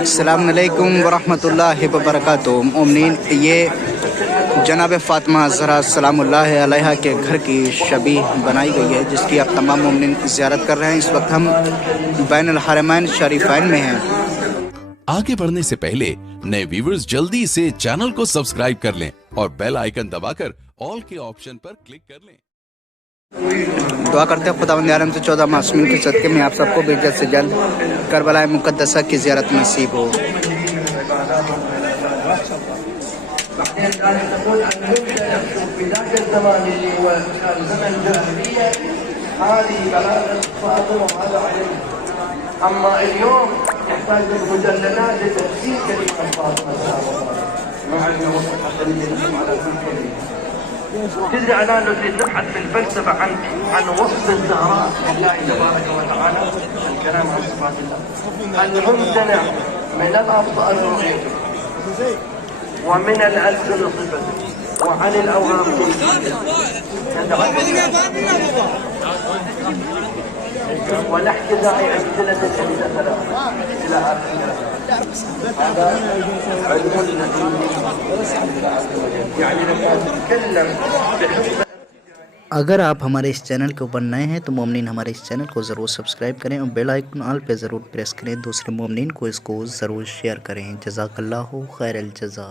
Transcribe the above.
अस्सलाम वालेकुम वरहमतुल्लाहि वबरकातुहू। मोमिनीन, ये जनाब फ़ातिमा ज़हरा सलामुल्लाह अलैहा के घर की शबी बनाई गई है, जिसकी आप तमाम मोमिनीन ज़ियारत कर रहे हैं। इस वक्त हम बैन अल हरमैन शरीफैन में हैं। आगे बढ़ने से पहले नए व्यूवर्स जल्दी से चैनल को सब्सक्राइब कर लें और बेल आइकन दबाकर ऑल के ऑप्शन पर क्लिक कर लें। दुआ करते हैं खुदावंद आलम से 14 मासूमीन के सदक़े में आप सबको भी जल्द से जल्द करबला मुक़द्दसा की ज़ियारत नसीब हो। تدري أنا الذي تبحث في الفلسفة عن وصف الزهراء لله تبارك وتعالى، الكلام عن صفات الله، الممتنع من الأبصار رؤيته ومن الألسن صفته وعن الأوهام ولاحتذاء أمثلة إلى ثلاثة إلى آخر هذا علم يعني لما تتكلم بحسب। अगर आप हमारे इस चैनल के ऊपर नए हैं तो मोमिनीन हमारे इस चैनल को ज़रूर सब्सक्राइब करें और बेल आइकन ऑल पे ज़रूर प्रेस करें। दूसरे मोमिनीन को इसको ज़रूर शेयर करें। जज़ाकल्लाहु खैरल जज़ा।